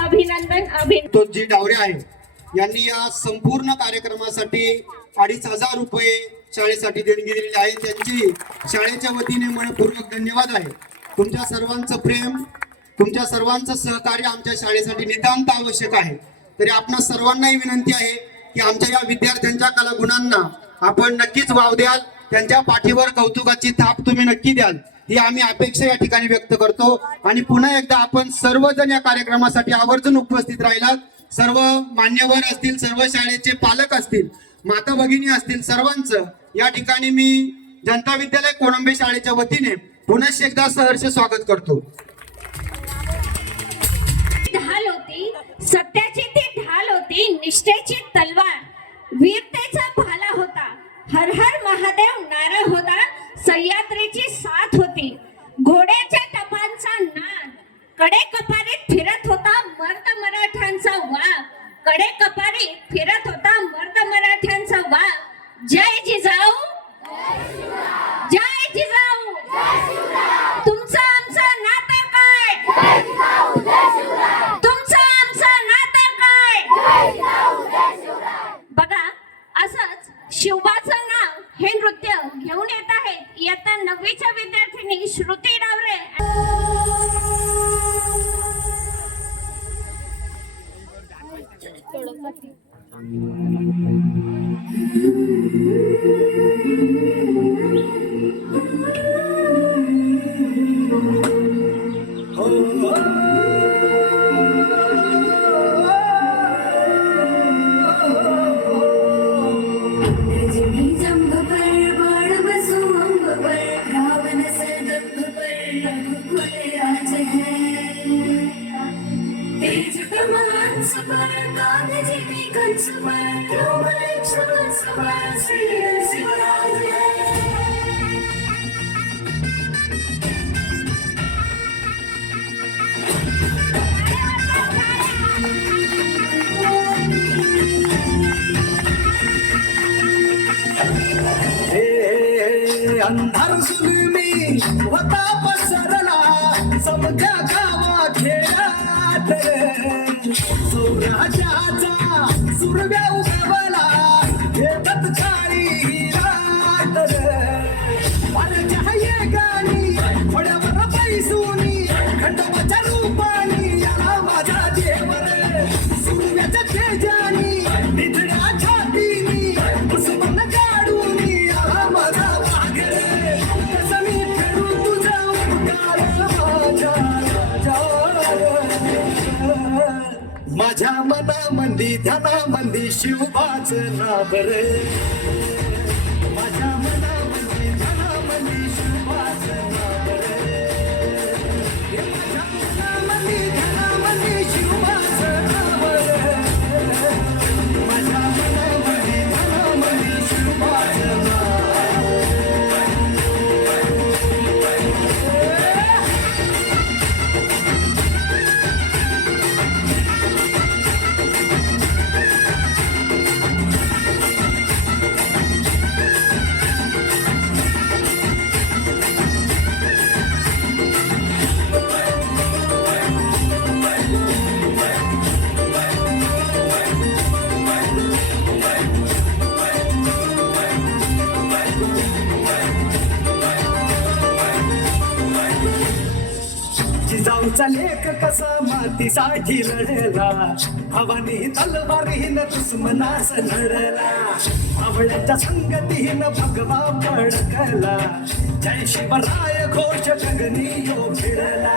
अभिनंदन अभिनंदन. तो जी डावरे आहे यांनी या संपूर्ण कार्यक्रमासाठी अडीच हजार रुपये शाळेसाठी देणगी दिलेली आहे. त्यांची शाळेच्या वतीने मनपूर्वक धन्यवाद आहे. तुमच्या सर्वांचं प्रेम तुमच्या सर्वांचं सहकार्य आमच्या शाळेसाठी नितांत आवश्यक आहे. तरी आपणा सर्वांनाही विनंती आहे की आमच्या या विद्यार्थ्यांच्या कलागुणांना आपण नक्कीच वाव द्याल. त्यांच्या पाठीवर कौतुकाची थाप तुम्ही नक्की द्याल. ही आम्ही अपेक्षा या ठिकाणी व्यक्त करतो. आणि पुन्हा एकदा आपण सर्वजण या कार्यक्रमासाठी आवर्जून उपस्थित राहिलात. सर्व मान्यवर असतील सर्व शाळेचे पालक असतील माता भगिनी असतील सर्वांचं या ठिकाणी मी जनता विद्यालय कोळंबे शाळेच्या वतीने पुनश्च एकदा सहर्ष स्वागत करतो. ढाल होती सत्याची ती ढाल होती निष्ठेची तलवार वीरतेचा भाला होता. हर हर महादेव नारा होता सह्याद्रीची सा कडे कपारीत फिरत होता मर्द मराठ्यांचा वाघ. कडे कपारीत फिरत होता मर्द मराठ्यांचा वाघ. जय जिजाऊ. जय जिजाऊ. तुमचं आमचं नातं काय? तुमचं आमचं नातं काय? बघा असंच शिवबाचं नाव हे नृत्य घेऊन येत आहेत. इयत्ता नववीच्या विद्यार्थिनी श्रुती अंधार मी होता पसरला समजा गावा खेळात माझ्या मनामंदी ध्यानामंदी शिवबाच नाव रे. जिजाऊचा लेख कसा मातीसाठी लढला? भवानी तलवारीन दुश्मनास लढला. आवळ्याच्या संगतीन भगवा पडकला जय शिवराय घोष गगनी यो भिडला.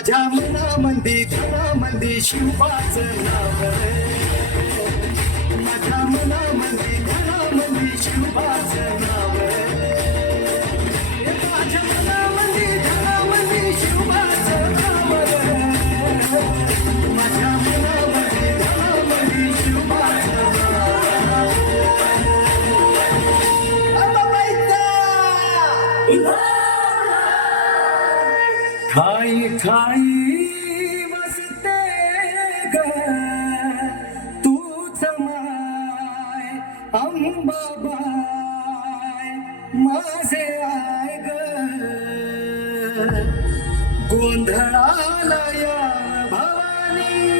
माझ्या मनामंदी धनामंदी शिवबाचं नाव माझ्या मनामंदी धनामंदी नाव माझ्या शिवबाचं नाव माझ्या मनामंदी खाई खाई बसते ग. तूच माय अंबाबाय माझे आय ग. गोंधळालया भवानी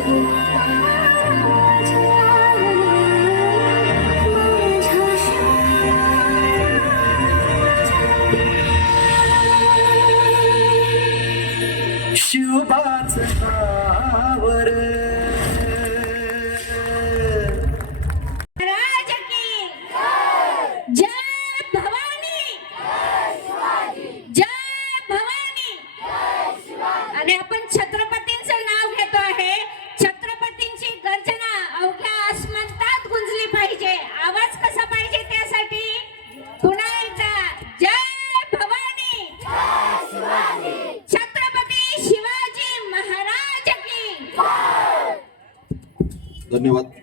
possible. धन्यवाद